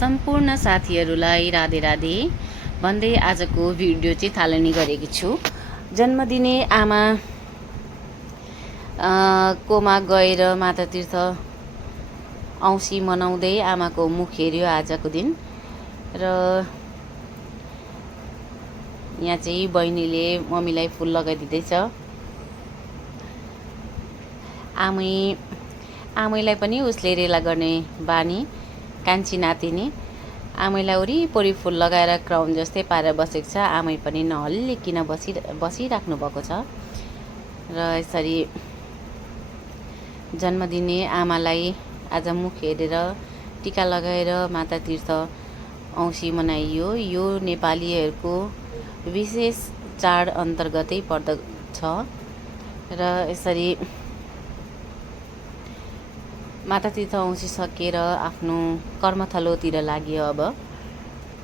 सम्पूर्ण साथीहरूलाई राधे राधे भन्दै आजको भिडियो चाहिँ थालनी गरेकी छु। जन्मदिने आमा कोमा गएर माता तीर्थ औँसी मनाउँदै आमाको मुख हेर्यो आजको दिन। र यहाँ चाहिँ बहिनीले मम्मीलाई फुल लगाइदिँदैछ। आमैलाई पनि उसले रेला गर्ने बानी, कान्छी नातिनी। आमैलाई वरिपरि फुल लगाएर क्राउन जस्तै पारेर बसेको छ। आमै पनि नहल्लिकिन बसिराख्नु भएको छ। र यसरी जन्मदिने आमालाई आज मुख हेरेर टीका लगाएर माता तीर्थ औँसी मनाइयो। यो नेपालीहरूको विशेष चाड अन्तर्गतै पर्दछ। र यसरी माता तीर्थ औँसी सकेर आफ्नो कर्मथलोतिर लाग्यो अब।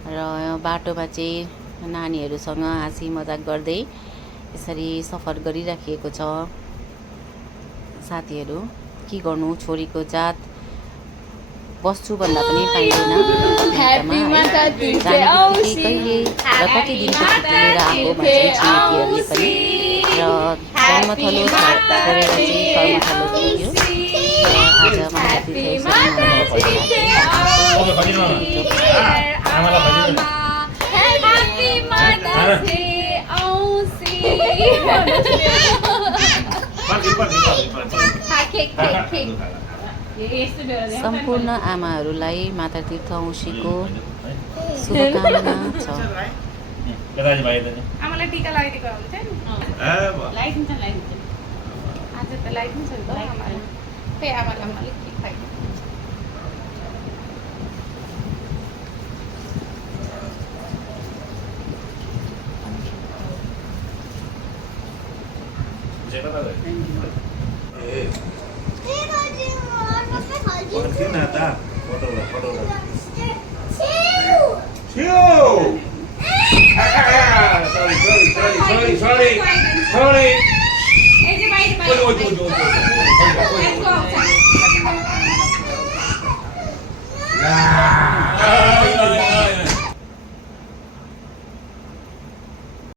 र बाटोमा चाहिँ नानीहरूसँग हाँसी मजाक गर्दै यसरी सफर गरिराखिएको छ। साथीहरू के गर्नु, छोरीको जात बस्छु भन्दा पनि पाइँदैन। कहिले र कति दिनको छुट्टी लिएर आएको भन्छन् छिमेकीहरूले पनि। र कर्मथलो छोडेर चाहिँ कर्मथलो पुग्यो। आज माता तीर्थ सम्पूर्ण आमाहरूलाई माता तीर्थ औँसीको शुभकामना छ। आमालाई टीका लगाइदिएको हुन्छ नि। लगाइदिन्छ आज त लगाइदिन्छ नि त आमालाई। त्यही आमालाई अलिक के खाइदिन्छ। Sorry.